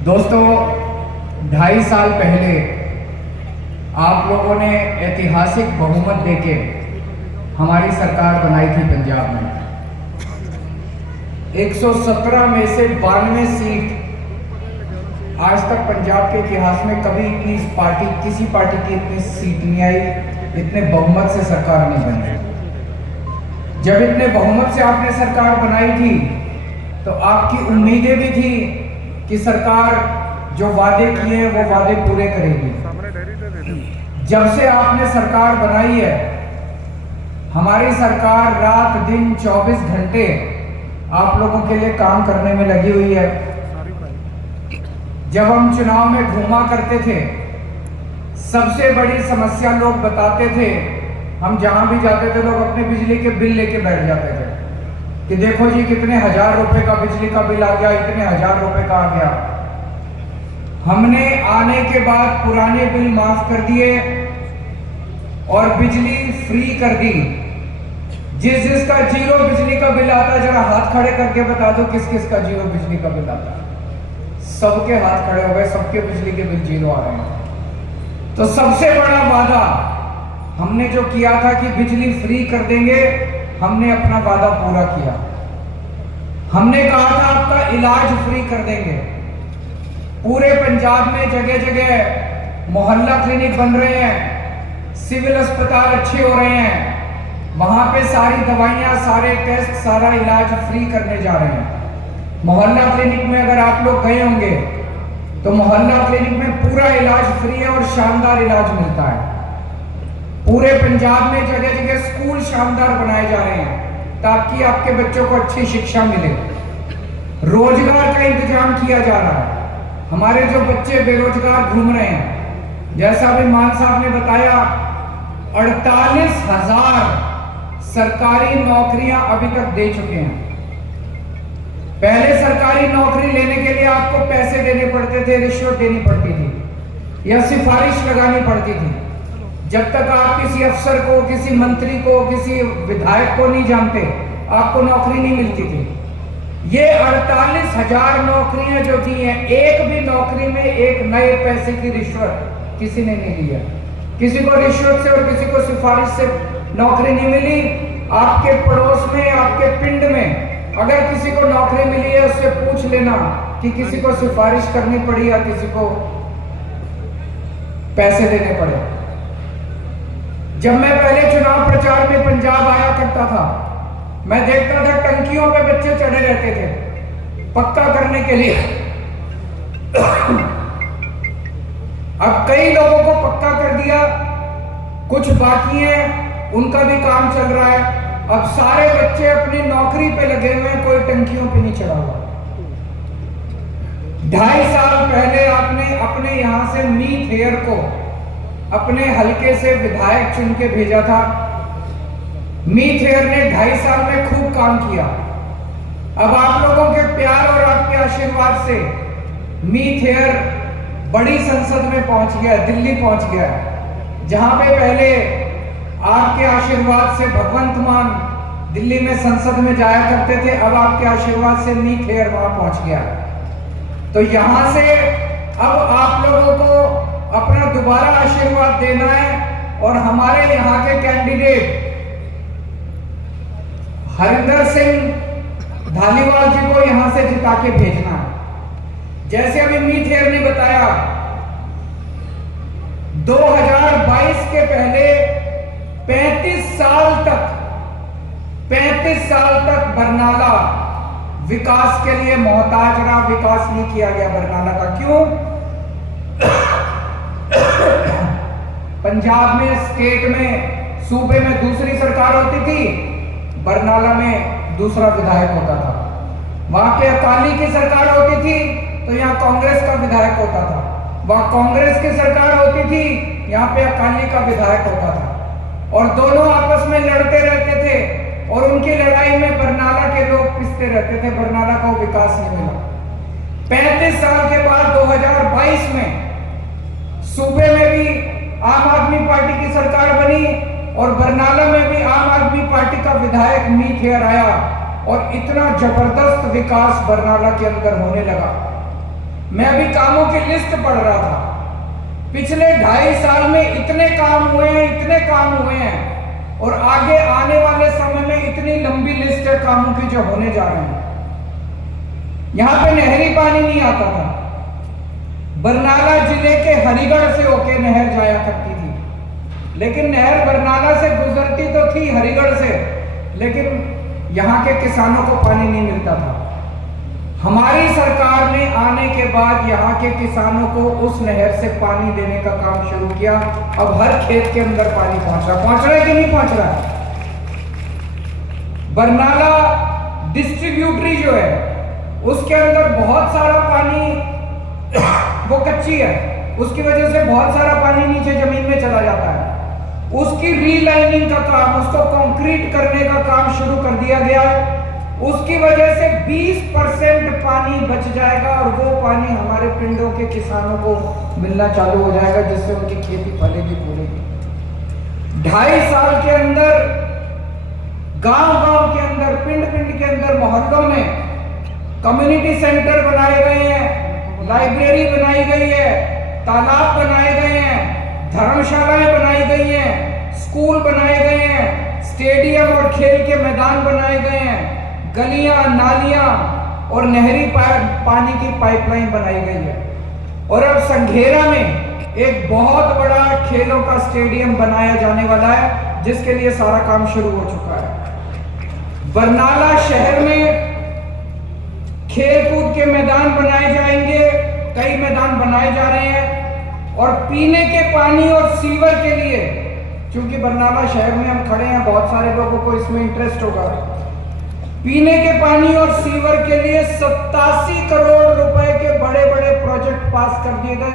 दोस्तों, 2.5 साल पहले आप लोगों ने ऐतिहासिक बहुमत देके हमारी सरकार बनाई थी पंजाब में। 117 में से 92 सीट, आज तक पंजाब के इतिहास में कभी किसी पार्टी की इतनी सीट नहीं आई, इतने बहुमत से सरकार नहीं बनी। जब इतने बहुमत से आपने सरकार बनाई थी तो आपकी उम्मीदें भी थी कि सरकार जो वादे किए वो वादे पूरे करेगी। जब से आपने सरकार बनाई है, हमारी सरकार रात दिन 24 घंटे आप लोगों के लिए काम करने में लगी हुई है। जब हम चुनाव में घूमा करते थे, सबसे बड़ी समस्या लोग बताते थे, हम जहां भी जाते थे लोग अपने बिजली के बिल लेके बैठ जाते थे कि देखो जी कितने हजार रुपए का बिजली का बिल आ गया, इतने हजार रुपए का आ गया। हमने आने के बाद पुराने बिल माफ कर दिए और बिजली फ्री कर दी। जिसका जीरो बिजली का बिल आता है, जरा हाथ खड़े करके बता दो किस किस का जीरो बिजली का बिल आता है। सबके हाथ खड़े हो गए, सबके बिजली के बिल जीरो आ रहे हैं। तो सबसे बड़ा वादा हमने जो किया था कि बिजली फ्री कर देंगे, हमने अपना वादा पूरा किया। हमने कहा था आपका इलाज फ्री कर देंगे। पूरे पंजाब में जगह जगह मोहल्ला क्लिनिक बन रहे हैं, सिविल अस्पताल अच्छे हो रहे हैं, वहां पे सारी दवाइयां, सारे टेस्ट, सारा इलाज फ्री करने जा रहे हैं। मोहल्ला क्लिनिक में अगर आप लोग गए होंगे तो मोहल्ला क्लिनिक में पूरा इलाज फ्री है और शानदार इलाज मिलता है। पूरे पंजाब में जगह जगह स्कूल शानदार बनाए जा रहे हैं ताकि आपके बच्चों को अच्छी शिक्षा मिले। रोजगार का इंतजाम किया जा रहा है। हमारे जो बच्चे बेरोजगार घूम रहे हैं, जैसा भी मान साहब ने बताया, 48,000 सरकारी नौकरियां अभी तक दे चुके हैं। पहले सरकारी नौकरी लेने के लिए आपको पैसे देने पड़ते थे, रिश्वत देनी पड़ती थी या सिफारिश लगानी पड़ती थी। जब तक आप किसी अफसर को, किसी मंत्री को, किसी विधायक को नहीं जानते, आपको नौकरी नहीं मिलती थी। ये 48,000 नौकरियां जो दी हैं, एक भी नौकरी में एक नए पैसे की रिश्वत किसी ने नहीं लिया। किसी को रिश्वत से और किसी को सिफारिश से नौकरी नहीं मिली। आपके पड़ोस में, आपके पिंड में अगर किसी को नौकरी मिली है, उससे पूछ लेना कि किसी को सिफारिश करनी पड़ी या किसी को पैसे देने पड़े। जब मैं पहले चुनाव प्रचार में पंजाब आया करता था, मैं देखता था टंकियों पे बच्चे चढ़े रहते थे पक्का करने के लिए। अब कई लोगों को पक्का कर दिया, कुछ बाकी है, उनका भी काम चल रहा है। अब सारे बच्चे अपनी नौकरी पे लगे हुए हैं, कोई टंकियों पे नहीं चढ़ा हुआ। 2.5 साल पहले आपने अपने यहां से मीत हेयर को अपने हलके से विधायक चुन के भेजा था। मीत हेयर ने 2.5 साल में खूब काम किया। अब आप लोगों के प्यार और आपके आशीर्वाद से मीत हेयर बड़ी संसद में पहुंच गया, दिल्ली पहुंच गया। जहां पे पहले आपके आशीर्वाद से भगवंत मान दिल्ली में संसद में जाया करते थे, अब आपके आशीर्वाद से मीत हेयर वहां पहुंच गया। तो यहां से अब आप लोगों को अपना दोबारा आशीर्वाद देना है और हमारे यहां के कैंडिडेट हरिंदर सिंह धालीवाल जी को यहां से जिता के भेजना है। जैसे अभी मीत हेयर ने बताया, 2022 के पहले 35 साल तक बरनाला विकास के लिए मोहताज रहा, विकास नहीं किया गया बरनाला का। क्यों? पंजाब में, स्टेट में, सूबे में दूसरी सरकार होती थी, बरनाला में दूसरा विधायक होता था। वहां पे अकाली की सरकार होती थी तो यहाँ कांग्रेस का विधायक होता था। वहां कांग्रेस की सरकार होती थी, यहाँ पे अकाली का विधायक होता था और दोनों आपस में लड़ते रहते थे और उनकी लड़ाई में बरनाला के लोग पिसते रहते थे। बरनाला को विकास नहीं मिला। 35 साल के बाद 2022 में सूबे में भी आम आदमी पार्टी की सरकार बनी और बरनाला में भी आम आदमी पार्टी का विधायक मीत हेयर आया और इतना जबरदस्त विकास बरनाला के अंदर होने लगा मैं अभी कामों की लिस्ट पढ़ रहा था, पिछले 2.5 साल में इतने काम हुए हैं, इतने काम हुए हैं, और आगे आने वाले समय में इतनी लंबी लिस्ट है कामों की जो होने जा रहे हैं। यहां पे नहरी पानी नहीं आता था। बरनाला जिले के हरिगढ़ से होके नहर जाया करती थी, लेकिन नहर बरनाला से गुजरती तो थी हरिगढ़ से, लेकिन यहां के किसानों को पानी नहीं मिलता था। हमारी सरकार ने आने के बाद यहाँ के किसानों को उस नहर से पानी देने का काम शुरू किया। अब हर खेत के अंदर पानी पहुंच रहा है कि नहीं पहुंच रहा है? बरनाला डिस्ट्रीब्यूटरी जो है उसके अंदर बहुत सारा पानी वो कच्ची है, उसकी वजह से बहुत सारा पानी नीचे जमीन में चला जाता है। उसकी रीलाइनिंग का काम, उसको कंक्रीट करने का काम शुरू कर दिया गया है। उसकी वजह से 20% पानी बच जाएगा और वो पानी हमारे पिंडों के किसानों को मिलना चालू हो जाएगा, जिससे उनकी खेती फलेगी फूलेगी। 2.5 साल के अंदर गांव-गांव के अंदर, पिंड-पिंड के अंदर, मोहल्लों में कम्युनिटी सेंटर बनाए गए हैं, लाइब्रेरी बनाई गई है, तालाब बनाए गए हैं, धर्मशालाएं बनाई गई हैं, स्कूल बनाए गए हैं, स्टेडियम और खेल के मैदान बनाए गए हैं, गलियां, नालियां और नहरी पानी की पाइपलाइन बनाई गई है। और अब संघेरा में एक बहुत बड़ा खेलों का स्टेडियम बनाया जाने वाला है, जिसके लिए सारा काम शुरू हो चुका है। बरनाला शहर में खेल कूद के मैदान बनाए जाएंगे, कई मैदान बनाए जा रहे हैं। और पीने के पानी और सीवर के लिए, क्योंकि बरनाला शहर में हम खड़े हैं, बहुत सारे लोगों को इसमें इंटरेस्ट होगा, पीने के पानी और सीवर के लिए 87 करोड़ रुपए के बड़े बड़े प्रोजेक्ट पास कर दिए गए।